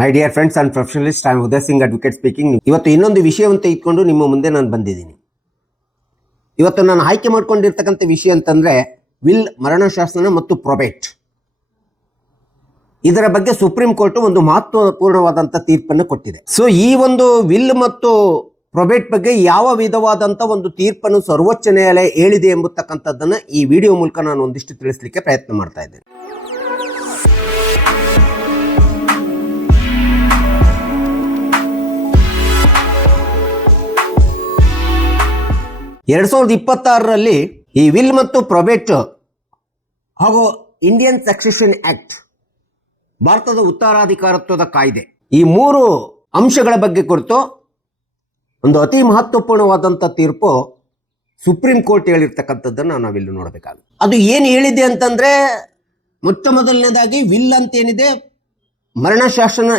My dear friends and professionalist, I am Uday Singh advocate speaking. ಇವತ್ತು ಇನ್ನೊಂದು ವಿಷಯವನ್ನು ತೆಗೆದುಕೊಂಡು ನಿಮ್ಮ ಮುಂದೆ ನಾನು ಬಂದಿದ್ದೀನಿ. ಇವತ್ತು ನಾನು ಆಯ್ಕೆ ಮಾಡ್ಕೊಂಡಿರ್ತಕ್ಕಂಥ ವಿಷಯ ಅಂತಂದ್ರೆ ವಿಲ್, ಮರಣಶಾಸನ ಮತ್ತು ಪ್ರೊಬೇಟ್. ಇದರ ಬಗ್ಗೆ ಸುಪ್ರೀಂ ಕೋರ್ಟ್ ಒಂದು ಮಹತ್ವಪೂರ್ಣವಾದಂಥ ತೀರ್ಪನ್ನು ಕೊಟ್ಟಿದೆ. ಸೊ ಈ ಒಂದು ವಿಲ್ ಮತ್ತು ಪ್ರೊಬೇಟ್ ಬಗ್ಗೆ ಯಾವ ವಿಧವಾದಂಥ ಒಂದು ತೀರ್ಪನ್ನು ಸರ್ವೋಚ್ಚ ನ್ಯಾಯಾಲಯ ಹೇಳಿದೆ ಎಂಬತಕ್ಕಂಥದ್ದನ್ನು ಈ ವಿಡಿಯೋ ಮೂಲಕ ನಾನು ಒಂದಿಷ್ಟು ತಿಳಿಸಲಿಕ್ಕೆ ಪ್ರಯತ್ನ ಮಾಡ್ತಾ ಇದ್ದೇನೆ. 2026ರಲ್ಲಿ ಈ ವಿಲ್ ಮತ್ತು ಪ್ರೊಬೇಟ್ ಹಾಗೂ ಇಂಡಿಯನ್ ಸಕ್ಸೆಷನ್ ಆಕ್ಟ್, ಭಾರತದ ಉತ್ತರಾಧಿಕಾರತ್ವದ ಕಾಯ್ದೆ, ಈ ಮೂರು ಅಂಶಗಳ ಬಗ್ಗೆ ಕುರಿತು ಒಂದು ಅತಿ ಮಹತ್ವಪೂರ್ಣವಾದಂಥ ತೀರ್ಪು ಸುಪ್ರೀಂ ಕೋರ್ಟ್ ಹೇಳಿರ್ತಕ್ಕಂಥದ್ದನ್ನು ನಾವಿಲ್ಲಿ ನೋಡಬೇಕಾಗುತ್ತೆ. ಅದು ಏನು ಹೇಳಿದೆ ಅಂತಂದ್ರೆ, ಮೊಟ್ಟ ಮೊದಲನೇದಾಗಿ ವಿಲ್ ಅಂತೇನಿದೆ,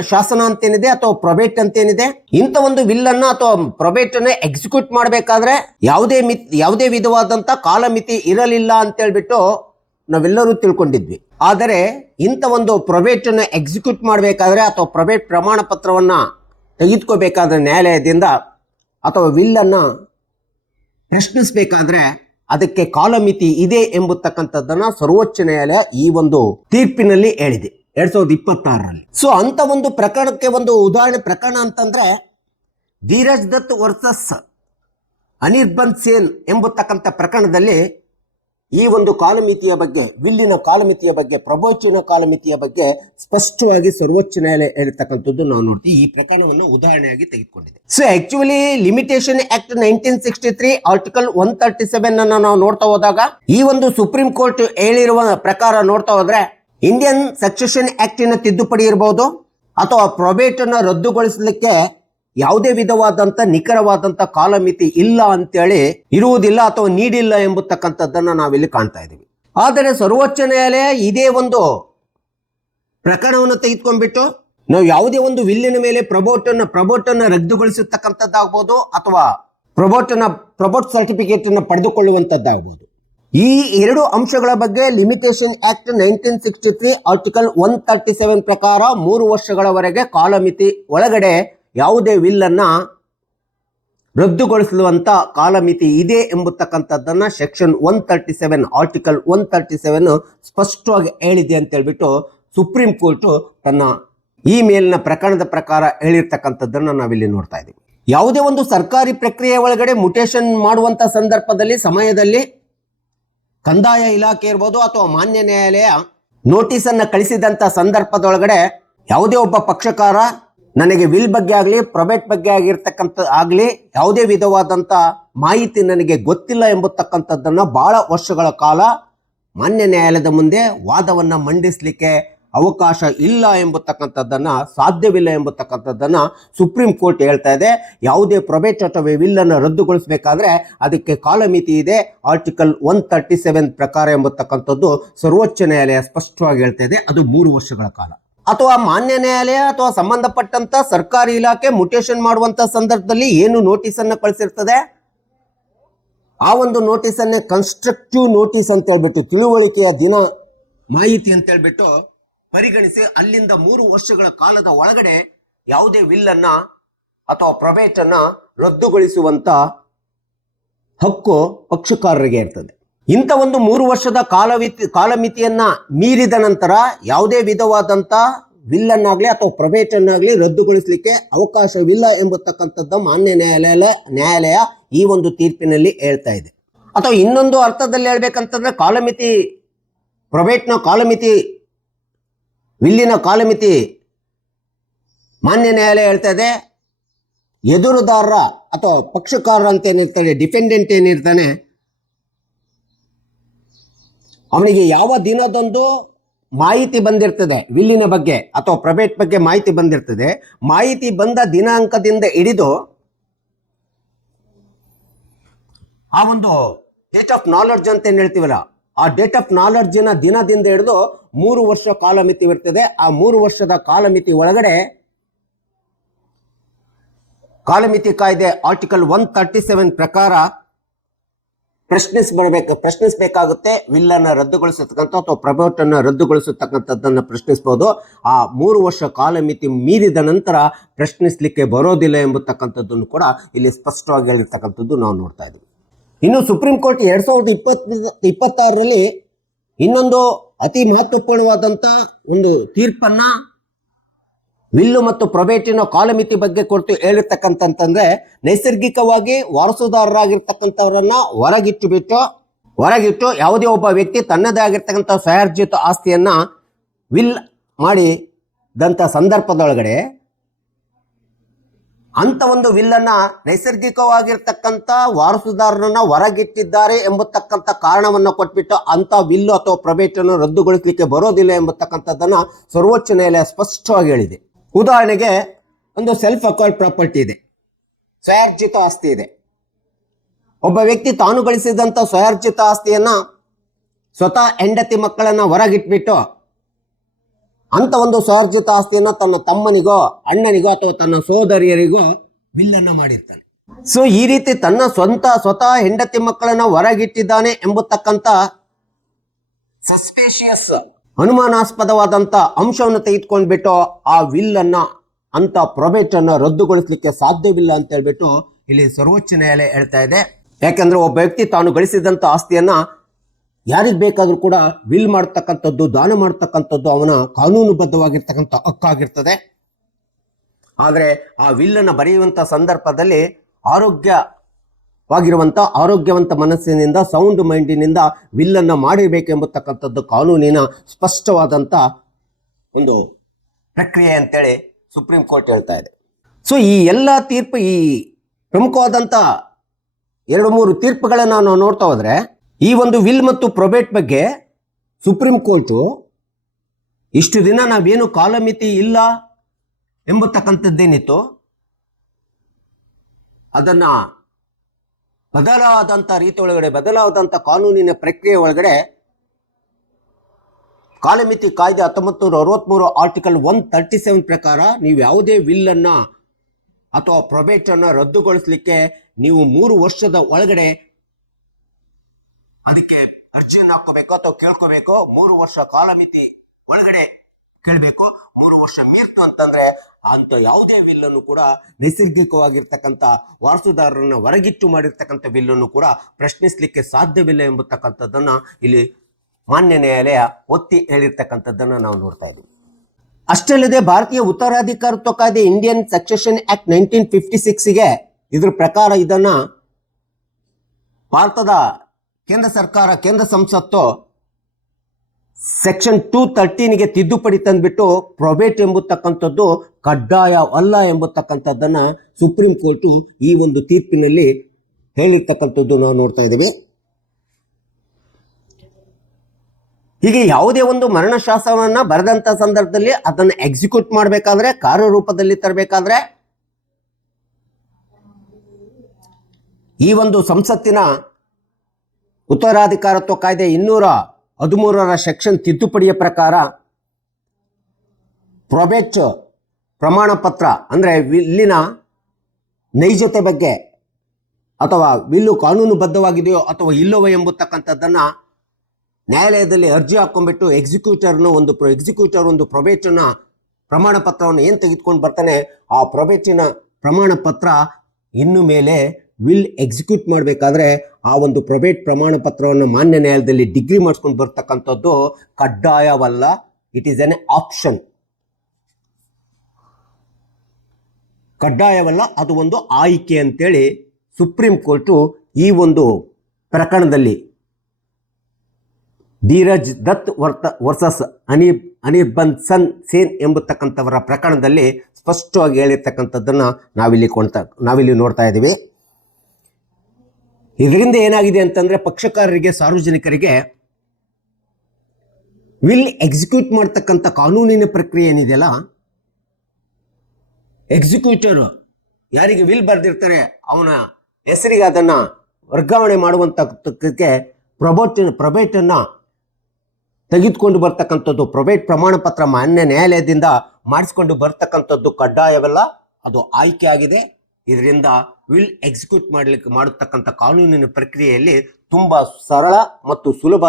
ಶಾಸನ ಅಂತೇನಿದೆ ಅಥವಾ ಪ್ರೊಬೇಟ್ ಅಂತೇನಿದೆ, ಇಂಥ ಒಂದು ವಿಲ್ ಅನ್ನ ಅಥವಾ ಪ್ರೊಬೇಟ್ ಅನ್ನ ಎಕ್ಸಿಕ್ಯೂಟ್ ಮಾಡಬೇಕಾದ್ರೆ ಯಾವುದೇ ವಿಧವಾದಂತ ಕಾಲಮಿತಿ ಇರಲಿಲ್ಲ ಅಂತ ಹೇಳ್ಬಿಟ್ಟು ನಾವೆಲ್ಲರೂ ತಿಳ್ಕೊಂಡಿದ್ವಿ. ಆದರೆ ಇಂಥ ಒಂದು ಪ್ರೊಬೇಟ್ ಅನ್ನ ಎಕ್ಸಿಕ್ಯೂಟ್ ಮಾಡಬೇಕಾದ್ರೆ ಅಥವಾ ಪ್ರೊಬೇಟ್ ಪ್ರಮಾಣ ಪತ್ರವನ್ನ ತೆಗೆದುಕೋಬೇಕಾದ್ರೆ ನ್ಯಾಯಾಲಯದಿಂದ ಅಥವಾ ವಿಲ್ ಅನ್ನ ಪ್ರಶ್ನಿಸಬೇಕಾದ್ರೆ ಅದಕ್ಕೆ ಕಾಲಮಿತಿ ಇದೆ ಎಂಬತಕ್ಕಂಥದ್ದನ್ನ ಸರ್ವೋಚ್ಚ ನ್ಯಾಯಾಲಯ ಈ ಒಂದು ತೀರ್ಪಿನಲ್ಲಿ ಹೇಳಿದೆ 2026ರಲ್ಲಿ. ಸೊ ಅಂತ ಒಂದು ಪ್ರಕರಣಕ್ಕೆ ಒಂದು ಉದಾಹರಣೆ ಪ್ರಕರಣ ಅಂತಂದ್ರೆ ಧೀರಜ್ ದತ್ ವರ್ಸಸ್ ಅನಿರ್ಬನ್ ಸೇನ್ ಎಂಬತಕ್ಕಂಥ ಪ್ರಕರಣದಲ್ಲಿ ಈ ಒಂದು ಕಾಲಮಿತಿಯ ಬಗ್ಗೆ, ವಿಲ್ಲಿನ ಕಾಲಮಿತಿಯ ಬಗ್ಗೆ, ಪ್ರಬೋಚಿನ ಕಾಲಮಿತಿಯ ಬಗ್ಗೆ ಸ್ಪಷ್ಟವಾಗಿ ಸರ್ವೋಚ್ಚ ನ್ಯಾಯಾಲಯ ಹೇಳಿರ್ತಕ್ಕಂಥದ್ದು ನಾವು ನೋಡ್ತೀವಿ. ಈ ಪ್ರಕರಣವನ್ನು ಉದಾಹರಣೆಯಾಗಿ ತೆಗೆದುಕೊಂಡಿದೆ. So actually limitation act 1963 article 137 ಅನ್ನು ನಾವು ನೋಡ್ತಾ ಹೋದಾಗ, ಈ ಒಂದು ಸುಪ್ರೀಂ ಕೋರ್ಟ್ ಹೇಳಿರುವ ಪ್ರಕಾರ ನೋಡ್ತಾ ಹೋದ್ರೆ ಇಂಡಿಯನ್ ಸಕ್ಸೆಷನ್ ಆಕ್ಟಿನ ತಿದ್ದುಪಡಿ ಇರಬಹುದು ಅಥವಾ ಪ್ರೊಬೇಟ್ ಅನ್ನ ರದ್ದುಗೊಳಿಸಲಿಕ್ಕೆ ಯಾವುದೇ ವಿಧವಾದಂತ ನಿಖರವಾದಂತ ಕಾಲಮಿತಿ ಇಲ್ಲ ಅಂತೇಳಿ ಇರುವುದಿಲ್ಲ ಅಥವಾ ನೀಡಿಲ್ಲ ಎಂಬತಕ್ಕಂಥದ್ದನ್ನ ನಾವಿಲ್ಲಿ ಕಾಣ್ತಾ ಇದ್ದೀವಿ. ಆದರೆ ಸರ್ವೋಚ್ಚ ನ್ಯಾಯಾಲಯ ಇದೇ ಒಂದು ಪ್ರಕರಣವನ್ನು ತೆಗೆದುಕೊಂಡ್ಬಿಟ್ಟು ನಾವು ಯಾವುದೇ ಒಂದು ವಿಲ್ಲಿನ ಮೇಲೆ ಪ್ರೊಬೋಟ್ ಅನ್ನ ರದ್ದುಗೊಳಿಸತಕ್ಕಂಥದ್ದಾಗಬಹುದು ಅಥವಾ ಪ್ರೊಬೋಟ್ ಸರ್ಟಿಫಿಕೇಟ್ ಅನ್ನು ಪಡೆದುಕೊಳ್ಳುವಂತದ್ದಾಗಬಹುದು. ಈ ಎರಡು ಅಂಶಗಳ ಬಗ್ಗೆ ಲಿಮಿಟೇಷನ್ ಆಕ್ಟ್ 1963 ಆರ್ಟಿಕಲ್ 137 ಪ್ರಕಾರ 3 ವರ್ಷಗಳವರೆಗೆ ಕಾಲಮಿತಿ ಒಳಗಡೆ ಯಾವುದೇ ವಿಲ್ ಅನ್ನ ರದ್ದುಗೊಳಿಸುವಂತ ಕಾಲಮಿತಿ ಇದೆ ಎಂಬತಕ್ಕಂಥದ್ದನ್ನ ಸೆಕ್ಷನ್ 137 ಆರ್ಟಿಕಲ್ 137 ಸ್ಪಷ್ಟವಾಗಿ ಹೇಳಿದೆ ಅಂತ ಹೇಳ್ಬಿಟ್ಟು ಸುಪ್ರೀಂ ಕೋರ್ಟ್ ತನ್ನ ಈ ಮೇಲಿನ ಪ್ರಕರಣದ ಪ್ರಕಾರ ಹೇಳಿರ್ತಕ್ಕಂಥದ್ದನ್ನ ನಾವಿಲ್ಲಿ ನೋಡ್ತಾ ಇದ್ದೀವಿ. ಯಾವುದೇ ಒಂದು ಸರ್ಕಾರಿ ಪ್ರಕ್ರಿಯೆ ಒಳಗಡೆ ಮುಟೇಷನ್ ಮಾಡುವಂತ ಸಮಯದಲ್ಲಿ ಕಂದಾಯ ಇಲಾಖೆ ಇರ್ಬೋದು ಅಥವಾ ಮಾನ್ಯ ನ್ಯಾಯಾಲಯ ನೋಟಿಸ್ ಅನ್ನ ಕಳಿಸಿದಂತ ಸಂದರ್ಭದೊಳಗಡೆ ಯಾವುದೇ ಒಬ್ಬ ಪಕ್ಷಕಾರ ನನಗೆ ವಿಲ್ ಬಗ್ಗೆ ಆಗಲಿ ಪ್ರೊಬೇಟ್ ಬಗ್ಗೆ ಆಗಲಿ ಯಾವುದೇ ವಿಧವಾದಂತ ಮಾಹಿತಿ ನನಗೆ ಗೊತ್ತಿಲ್ಲ ಎಂಬತಕ್ಕಂಥದ್ದನ್ನ ಬಹಳ ವರ್ಷಗಳ ಕಾಲ ಮಾನ್ಯ ನ್ಯಾಯಾಲಯದ ಮುಂದೆ ವಾದವನ್ನ ಮಂಡಿಸಲಿಕ್ಕೆ ಅವಕಾಶ ಇಲ್ಲ ಎಂಬತಕ್ಕಂಥದ್ದನ್ನ, ಸಾಧ್ಯವಿಲ್ಲ ಎಂಬತಕ್ಕಂಥದ್ದನ್ನ ಸುಪ್ರೀಂ ಕೋರ್ಟ್ ಹೇಳ್ತಾ ಇದೆ. ಯಾವುದೇ ಪ್ರೊಬೇಟ್ ಅಥವಾ ವಿಲ್ ಅನ್ನು ರದ್ದುಗೊಳಿಸಬೇಕಾದ್ರೆ ಅದಕ್ಕೆ ಕಾಲಮಿತಿ ಇದೆ ಆರ್ಟಿಕಲ್ 137 ಪ್ರಕಾರ ಎಂಬತಕ್ಕಂಥದ್ದು ಸರ್ವೋಚ್ಚ ನ್ಯಾಯಾಲಯ ಸ್ಪಷ್ಟವಾಗಿ ಹೇಳ್ತಾ ಇದೆ. ಅದು 3 ವರ್ಷಗಳ ಕಾಲ. ಅಥವಾ ಮಾನ್ಯ ನ್ಯಾಯಾಲಯ ಅಥವಾ ಸಂಬಂಧಪಟ್ಟಂತ ಸರ್ಕಾರಿ ಇಲಾಖೆ ಮುಟೇಷನ್ ಮಾಡುವಂತ ಸಂದರ್ಭದಲ್ಲಿ ಏನು ನೋಟಿಸ್ ಅನ್ನು ಕಳಿಸಿರ್ತದೆ, ಆ ಒಂದು ನೋಟಿಸ್ ಅನ್ನೇ ಕನ್ಸ್ಟ್ರಕ್ಟಿವ್ ನೋಟಿಸ್ ಅಂತ ಹೇಳ್ಬಿಟ್ಟು, ತಿಳುವಳಿಕೆಯ ದಿನ ಮಾಹಿತಿ ಅಂತ ಹೇಳ್ಬಿಟ್ಟು ಪರಿಗಣಿಸಿ ಅಲ್ಲಿಂದ 3 ವರ್ಷಗಳ ಕಾಲದ ಒಳಗಡೆ ಯಾವುದೇ ವಿಲ್ ಅನ್ನ ಅಥವಾ ಪ್ರೊಬೇಟ್ ಅನ್ನ ರದ್ದುಗೊಳಿಸುವಂತ ಹಕ್ಕು ಪಕ್ಷಕಾರರಿಗೆ ಇರ್ತದೆ. ಇಂಥ ಒಂದು 3 ವರ್ಷದ ಕಾಲಮಿತಿಯನ್ನ ಮೀರಿದ ನಂತರ ಯಾವುದೇ ವಿಧವಾದಂತ ವಿಲ್ ಅನ್ನಾಗ್ಲಿ ಅಥವಾ ಪ್ರೊಬೇಟ್ ಅನ್ನಾಗ್ಲಿ ರದ್ದುಗೊಳಿಸಲಿಕ್ಕೆ ಅವಕಾಶವಿಲ್ಲ ಎಂಬತಕ್ಕಂಥದ್ದು ಮಾನ್ಯ ನ್ಯಾಯಾಲಯ ಈ ಒಂದು ತೀರ್ಪಿನಲ್ಲಿ ಹೇಳ್ತಾ ಇದೆ. ಅಥವಾ ಇನ್ನೊಂದು ಅರ್ಥದಲ್ಲಿ ಹೇಳ್ಬೇಕಂತಂದ್ರೆ ಕಾಲಮಿತಿ, ಪ್ರೊಬೇಟ್ನ ಕಾಲಮಿತಿ, ವಿಲ್ಲಿನ ಕಾಲಮಿತಿ ಮಾನ್ಯ ನ್ಯಾಯಾಲಯ ಹೇಳ್ತಾ ಇದೆ, ಎದುರುದಾರರ ಅಥವಾ ಪಕ್ಷಕಾರರ ಅಂತ ಏನಿರ್ತಾನೆ, ಡಿಫೆಂಡೆಂಟ್ ಏನಿರ್ತಾನೆ, ಅವನಿಗೆ ಯಾವ ದಿನದಂದು ಮಾಹಿತಿ ಬಂದಿರ್ತದೆ ವಿಲ್ಲಿನ ಬಗ್ಗೆ ಅಥವಾ ಪ್ರೊಬೇಟ್ ಬಗ್ಗೆ ಮಾಹಿತಿ ಬಂದಿರ್ತದೆ, ಮಾಹಿತಿ ಬಂದ ದಿನಾಂಕದಿಂದ ಹಿಡಿದು ಆ ಒಂದು ಡೇಟ್ ಆಫ್ ನಾಲೆಡ್ಜ್ ಅಂತ ಏನ್ ಹೇಳ್ತೀವಲ್ಲ, ಆ ಡೇಟ್ ಆಫ್ ನಾಲೆಡ್ಜಿನ ದಿನದಿಂದ ಹಿಡಿದು 3 ವರ್ಷ ಕಾಲಮಿತಿ ಇರ್ತದೆ. ಆ 3 ವರ್ಷದ ಕಾಲಮಿತಿ ಒಳಗಡೆ ಕಾಲಮಿತಿ ಕಾಯ್ದೆ ಆರ್ಟಿಕಲ್ 137 ಪ್ರಕಾರ ಪ್ರಶ್ನಿಸಬೇಕಾಗುತ್ತೆ. ವಿಲ್ ಅನ್ನ ರದ್ದುಗೊಳಿಸತಕ್ಕಂಥ ಅಥವಾ ಪ್ರೊಬೇಟ್ ಅನ್ನ ರದ್ದುಗೊಳಿಸತಕ್ಕಂಥದ್ದನ್ನ ಪ್ರಶ್ನಿಸಬಹುದು. ಆ 3 ವರ್ಷ ಕಾಲಮಿತಿ ಮೀರಿದ ನಂತರ ಪ್ರಶ್ನಿಸಲಿಕ್ಕೆ ಬರೋದಿಲ್ಲ ಎಂಬತಕ್ಕಂಥದ್ದನ್ನು ಕೂಡ ಇಲ್ಲಿ ಸ್ಪಷ್ಟವಾಗಿ ಹೇಳಿರ್ತಕ್ಕಂಥದ್ದು ನಾವು ನೋಡ್ತಾ ಇದ್ದೀವಿ. ಇನ್ನು ಸುಪ್ರೀಂ ಕೋರ್ಟ್ 2026ರಲ್ಲಿ ಇನ್ನೊಂದು ಅತಿ ಮಹತ್ವಪೂರ್ಣವಾದಂತ ಒಂದು ತೀರ್ಪನ್ನ ವಿಲ್ಲು ಮತ್ತು ಪ್ರೊಬೇಟಿನ ಕಾಲಮಿತಿ ಬಗ್ಗೆ ಕೊಟ್ಟು ಹೇಳಿರ್ತಕ್ಕಂತಂದ್ರೆ, ನೈಸರ್ಗಿಕವಾಗಿ ವಾರಸುದಾರರಾಗಿರ್ತಕ್ಕಂಥವರನ್ನ ಹೊರಗಿಟ್ಟು ಯಾವುದೇ ಒಬ್ಬ ವ್ಯಕ್ತಿ ತನ್ನದೇ ಆಗಿರ್ತಕ್ಕಂಥ ಸ್ವಯಾರ್ಜಿತ ಆಸ್ತಿಯನ್ನ ವಿಲ್ ಮಾಡಿದಂತ ಸಂದರ್ಭದೊಳಗಡೆ ಅಂತ ಒಂದು ವಿಲ್ಲನ್ನ ನೈಸರ್ಗಿಕವಾಗಿರ್ತಕ್ಕಂಥ ವಾರಸುದಾರರನ್ನ ಹೊರಗಿಟ್ಟಿದ್ದಾರೆ ಎಂಬತಕ್ಕಂಥ ಕಾರಣವನ್ನ ಕೊಟ್ಬಿಟ್ಟು ಅಂತ ವಿಲ್ಲು ಅಥವಾ ಪ್ರೊಬೇಟ್ ಅನ್ನು ರದ್ದುಗೊಳಿಸಲಿಕ್ಕೆ ಬರೋದಿಲ್ಲ ಎಂಬತಕ್ಕಂಥದ್ದನ್ನ ಸರ್ವೋಚ್ಚ ನ್ಯಾಯಾಲಯ ಸ್ಪಷ್ಟವಾಗಿ ಹೇಳಿದೆ. ಉದಾಹರಣೆಗೆ ಒಂದು ಸೆಲ್ಫ್ ಅಕ್ವೈರ್ಡ್ ಪ್ರಾಪರ್ಟಿ ಇದೆ, ಸ್ವಯಾರ್ಜಿತ ಆಸ್ತಿ ಇದೆ. ಒಬ್ಬ ವ್ಯಕ್ತಿ ತಾನು ಗಳಿಸಿದಂತ ಸ್ವಯಾರ್ಜಿತ ಆಸ್ತಿಯನ್ನ ಸ್ವತಃ ಹೆಂಡತಿ ಮಕ್ಕಳನ್ನ ಹೊರಗಿಟ್ಬಿಟ್ಟು ಅಂತ ಒಂದು ಸ್ವಯಾರ್ಜಿತ ಆಸ್ತಿಯನ್ನ ತನ್ನ ತಮ್ಮನಿಗೋ ಅಣ್ಣನಿಗೋ ಅಥವಾ ತನ್ನ ಸೋದರಿಯರಿಗೋ ವಿಲ್ಲನ್ನ ಮಾಡಿರ್ತಾನೆ. ಸೊ ಈ ರೀತಿ ತನ್ನ ಸ್ವತಃ ಹೆಂಡತಿ ಮಕ್ಕಳನ್ನ ಹೊರಗಿಟ್ಟಿದ್ದಾನೆ ಎಂಬತಕ್ಕಂತ ಸಸ್ಪೇಷಿಯಸ್ ಅನುಮಾನಾಸ್ಪದವಾದಂತ ಅಂಶವನ್ನು ತೆಗೆದುಕೊಂಡ್ಬಿಟ್ಟು ಆ ವಿಲ್ ಅನ್ನ ಅಂತ ಪ್ರೊಬೇಟ್ ಅನ್ನ ರದ್ದುಗೊಳಿಸಲಿಕ್ಕೆ ಸಾಧ್ಯವಿಲ್ಲ ಅಂತ ಹೇಳ್ಬಿಟ್ಟು ಇಲ್ಲಿ ಸರ್ವೋಚ್ಚ ನ್ಯಾಯಾಲಯ ಹೇಳ್ತಾ ಇದೆ. ಯಾಕಂದ್ರೆ ಒಬ್ಬ ವ್ಯಕ್ತಿ ತಾನು ಗಳಿಸಿದಂತ ಆಸ್ತಿಯನ್ನ ಯಾರಿಗ್ ಬೇಕಾದ್ರೂ ಕೂಡ ವಿಲ್ ಮಾಡ್ತಕ್ಕಂಥದ್ದು, ದಾನ ಮಾಡ್ತಕ್ಕಂಥದ್ದು ಅವನ ಕಾನೂನುಬದ್ಧವಾಗಿರ್ತಕ್ಕಂಥ ಹಕ್ಕಾಗಿರ್ತದೆ. ಆದ್ರೆ ಆ ವಿಲ್ ಅನ್ನ ಬರೆಯುವಂತ ಸಂದರ್ಭದಲ್ಲಿ ಆರೋಗ್ಯವಂತ ಮನಸ್ಸಿನಿಂದ, ಸೌಂಡ್ ಮೈಂಡಿನಿಂದ ವಿಲ್ ಅನ್ನ ಮಾಡಿರ್ಬೇಕೆಂಬತಕ್ಕಂಥದ್ದು ಕಾನೂನಿನ ಸ್ಪಷ್ಟವಾದಂತ ಒಂದು ಪ್ರಕ್ರಿಯೆ ಅಂತೇಳಿ ಸುಪ್ರೀಂ ಕೋರ್ಟ್ ಹೇಳ್ತಾ ಇದೆ. ಸೊ ಈ ಎಲ್ಲ ತೀರ್ಪು, ಈ ಪ್ರಮುಖವಾದಂತ 2-3 ತೀರ್ಪುಗಳನ್ನ ನಾವು ನೋಡ್ತಾ ಹೋದ್ರೆ, ಈ ಒಂದು ವಿಲ್ ಮತ್ತು ಪ್ರೊಬೇಟ್ ಬಗ್ಗೆ ಸುಪ್ರೀಂ ಕೋರ್ಟು ಇಷ್ಟು ದಿನ ನಾವೇನು ಕಾಲಮಿತಿ ಇಲ್ಲ ಎಂಬತಕ್ಕಂಥದ್ದೇನಿತ್ತು ಅದನ್ನ ಬದಲಾದಂಥ ರೀತಿ ಒಳಗಡೆ, ಬದಲಾದಂಥ ಕಾನೂನಿನ ಪ್ರಕ್ರಿಯೆ ಒಳಗಡೆ ಕಾಲಮಿತಿ ಕಾಯ್ದೆ 1963 ಆರ್ಟಿಕಲ್ 137 ಪ್ರಕಾರ ನೀವು ಯಾವುದೇ ವಿಲ್ ಅನ್ನ ಅಥವಾ ಪ್ರೊಬೇಟ್ ಅನ್ನ ರದ್ದುಗೊಳಿಸಲಿಕ್ಕೆ ನೀವು 3 ವರ್ಷದ ಒಳಗಡೆ ಅದಕ್ಕೆ ಅರ್ಜಿಯನ್ನು ಹಾಕೋಬೇಕು ಅಥವಾ ಕೇಳ್ಕೋಬೇಕು. 3 ವರ್ಷ ಕಾಲಮಿತಿ ಒಳಗಡೆ ಕೇಳಬೇಕು. 3 ವರ್ಷ ಮೀರ್ತು ಅಂತಂದ್ರೆ ಅಂತ ಯಾವುದೇ ವಿಲ್ಲನ್ನು ಕೂಡ ನೈಸರ್ಗಿಕವಾಗಿರ್ತಕ್ಕಂಥ ವಾರಸುದಾರರನ್ನ ಹೊರಗಿಟ್ಟು ಮಾಡಿರ್ತಕ್ಕಂಥ ವಿಲ್ಲನ್ನು ಕೂಡ ಪ್ರಶ್ನಿಸಲಿಕ್ಕೆ ಸಾಧ್ಯವಿಲ್ಲ ಎಂಬತಕ್ಕಂಥದ್ದನ್ನ ಇಲ್ಲಿ ಮಾನ್ಯ ನ್ಯಾಯಾಲಯ ಒತ್ತಿ ಹೇಳಿರ್ತಕ್ಕಂಥದ್ದನ್ನ ನಾವು ನೋಡ್ತಾ ಇದ್ದೀವಿ. ಅಷ್ಟಲ್ಲದೆ ಭಾರತೀಯ ಉತ್ತರಾಧಿಕಾರತ್ವ ಕಾಯ್ದೆ ಇಂಡಿಯನ್ ಸಕ್ಸೆಷನ್ ಆಕ್ಟ್ 1956ಗೆ ಇದ್ರ ಪ್ರಕಾರ ಇದನ್ನ ಭಾರತದ ಕೇಂದ್ರ ಸಂಸತ್ತು ಸೆಕ್ಷನ್ 213ಗೆ ತಿದ್ದುಪಡಿ ತಂದ್ಬಿಟ್ಟು ಪ್ರೊಬೇಟ್ ಎಂಬತಕ್ಕಂಥದ್ದು ಕಡ್ಡಾಯವಲ್ಲ ಎಂಬತಕ್ಕಂಥದ್ದನ್ನ ಸುಪ್ರೀಂ ಕೋರ್ಟ್ ಈ ಒಂದು ತೀರ್ಪಿನಲ್ಲಿ ಹೇಳಿರ್ತಕ್ಕಂಥದ್ದು ನಾವು ನೋಡ್ತಾ ಇದ್ದೇವೆ. ಹೀಗೆ ಯಾವುದೇ ಒಂದು ಮರಣ ಶಾಸನವನ್ನ ಬರೆದಂತ ಸಂದರ್ಭದಲ್ಲಿ ಅದನ್ನು ಎಕ್ಸಿಕ್ಯೂಟ್ ಮಾಡಬೇಕಾದ್ರೆ, ಕಾರ್ಯರೂಪದಲ್ಲಿ ತರಬೇಕಾದ್ರೆ ಈ ಒಂದು ಸಂಸತ್ತಿನ ಉತ್ತರಾಧಿಕಾರತ್ವ ಕಾಯ್ದೆ 213ರ ಸೆಕ್ಷನ್ ತಿದ್ದುಪಡಿಯ ಪ್ರಕಾರ ಪ್ರೊಬೇಟ್ ಪ್ರಮಾಣ ಪತ್ರ ಅಂದ್ರೆ ವಿಲ್ಲಿನ ನೈಜತೆ ಬಗ್ಗೆ ಅಥವಾ ವಿಲ್ಲು ಕಾನೂನುಬದ್ಧವಾಗಿದೆಯೋ ಅಥವಾ ಇಲ್ಲವೋ ಎಂಬತಕ್ಕಂಥದ್ದನ್ನ ನ್ಯಾಯಾಲಯದಲ್ಲಿ ಅರ್ಜಿ ಹಾಕೊಂಡ್ಬಿಟ್ಟು ಎಕ್ಸಿಕ್ಯೂಟರ್ ಒಂದು ಪ್ರೊಬೇಟ್ನ ಪ್ರಮಾಣ ಪತ್ರವನ್ನು ಏನು ತೆಗೆದುಕೊಂಡು ಬರ್ತಾನೆ, ಆ ಪ್ರೊಬೇಟಿನ ಪ್ರಮಾಣ ಪತ್ರ ಇನ್ನು ಮೇಲೆ ವಿಲ್ ಎಕ್ಸಿಕ್ಯೂಟ್ ಮಾಡಬೇಕಾದ್ರೆ ಆ ಒಂದು ಪ್ರೊಬೇಟ್ ಪ್ರಮಾಣ ಪತ್ರವನ್ನು ಮಾನ್ಯ ನ್ಯಾಯಾಲಯದಲ್ಲಿ ಡಿಗ್ರಿ ಮಾಡಿಸ್ಕೊಂಡು ಬರ್ತಕ್ಕಂಥದ್ದು ಕಡ್ಡಾಯವಲ್ಲ. It is an option. ಕಡ್ಡಾಯವಲ್ಲ, ಅದು ಒಂದು ಆಯ್ಕೆ ಅಂತೇಳಿ ಸುಪ್ರೀಂ ಕೋರ್ಟು ಈ ಒಂದು ಪ್ರಕರಣದಲ್ಲಿ ಧೀರಜ್ ದತ್ ವರ್ಸಸ್ ಅನಿರ್ಬನ್ಸನ್ ಸೇನ್ ಎಂಬತಕ್ಕಂಥವರ ಪ್ರಕರಣದಲ್ಲಿ ಸ್ಪಷ್ಟವಾಗಿ ಹೇಳಿರ್ತಕ್ಕಂಥದ್ದನ್ನು ನಾವಿಲ್ಲಿ ನೋಡ್ತಾ ಇದ್ದೀವಿ. ಇದರಿಂದ ಏನಾಗಿದೆ ಅಂತಂದ್ರೆ, ಪಕ್ಷಕಾರರಿಗೆ, ಸಾರ್ವಜನಿಕರಿಗೆ ವಿಲ್ ಎಕ್ಸಿಕ್ಯೂಟ್ ಮಾಡ್ತಕ್ಕಂಥ ಕಾನೂನಿನ ಪ್ರಕ್ರಿಯೆ ಏನಿದೆಯಲ್ಲ, ಎಕ್ಸಿಕ್ಯೂಟರ್ ಯಾರಿಗೆ ವಿಲ್ ಬರೆದಿರ್ತಾರೆ ಅವನ ಹೆಸರಿಗೆ ಅದನ್ನ ವರ್ಗಾವಣೆ ಮಾಡುವಂತಕ್ಕೆ ಪ್ರೊಬೇಟ್ ಅನ್ನ ತೆಗೆದುಕೊಂಡು ಬರ್ತಕ್ಕಂಥದ್ದು, ಪ್ರೊಬೇಟ್ ಪ್ರಮಾಣ ಪತ್ರ ಮಾನ್ಯ ನ್ಯಾಯಾಲಯದಿಂದ ಮಾಡಿಸ್ಕೊಂಡು ಬರ್ತಕ್ಕಂಥದ್ದು ಕಡ್ಡಾಯವಲ್ಲ, ಅದು ಆಯ್ಕೆ ಆಗಿದೆ. ಇದರಿಂದ ವಿಲ್ ಎಕ್ಸಿಕ್ಯೂಟ್ ಮಾಡತಕ್ಕಂಥ ಕಾನೂನಿನ ಪ್ರಕ್ರಿಯೆಯಲ್ಲಿ ತುಂಬ ಸರಳ ಮತ್ತು ಸುಲಭ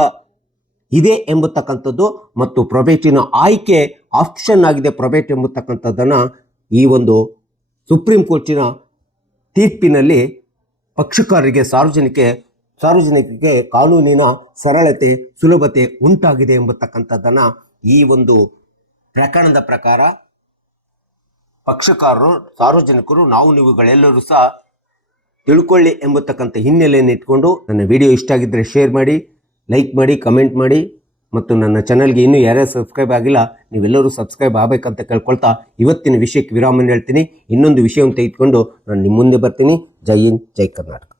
ಇದೆ ಎಂಬತಕ್ಕಂಥದ್ದು ಮತ್ತು ಪ್ರೊಬೇಟಿನ ಆಯ್ಕೆ ಆಪ್ಷನ್ ಆಗಿದೆ ಪ್ರೊಬೇಟ್ ಎಂಬತಕ್ಕಂಥದ್ದನ್ನು ಈ ಒಂದು ಸುಪ್ರೀಂ ಕೋರ್ಟಿನ ತೀರ್ಪಿನಲ್ಲಿ ಪಕ್ಷಕಾರರಿಗೆ ಸಾರ್ವಜನಿಕರಿಗೆ ಕಾನೂನಿನ ಸರಳತೆ ಸುಲಭತೆ ಉಂಟಾಗಿದೆ ಎಂಬತಕ್ಕಂಥದ್ದನ್ನು ಈ ಒಂದು ಪ್ರಕರಣದ ಪ್ರಕಾರ ಪಕ್ಷಕಾರರು ಸಾರ್ವಜನಿಕರು ನೀವುಗಳೆಲ್ಲರೂ ಸಹ ತಿಳ್ಕೊಳ್ಳಿ ಎಂಬತಕ್ಕಂಥ ಹಿನ್ನೆಲೆಯನ್ನು ಇಟ್ಕೊಂಡು ನನ್ನ ವಿಡಿಯೋ ಇಷ್ಟ ಆಗಿದ್ದರೆ ಶೇರ್ ಮಾಡಿ, ಲೈಕ್ ಮಾಡಿ, ಕಮೆಂಟ್ ಮಾಡಿ ಮತ್ತು ನನ್ನ ಚಾನಲ್ಗೆ ಇನ್ನೂ ಯಾರ್ಯಾರು ಸಬ್ಸ್ಕ್ರೈಬ್ ಆಗಿಲ್ಲ ನೀವೆಲ್ಲರೂ ಸಬ್ಸ್ಕ್ರೈಬ್ ಆಗಬೇಕಂತ ಕೇಳ್ಕೊಳ್ತಾ ಇವತ್ತಿನ ವಿಷಯಕ್ಕೆ ವಿರಾಮ ಹೇಳ್ತೀನಿ. ಇನ್ನೊಂದು ವಿಷಯವನ್ನು ತೆಗೆದುಕೊಂಡು ನಾನು ನಿಮ್ಮ ಮುಂದೆ ಬರ್ತೀನಿ. ಜೈ ಹಿಂದ್, ಜೈ ಕರ್ನಾಟಕ.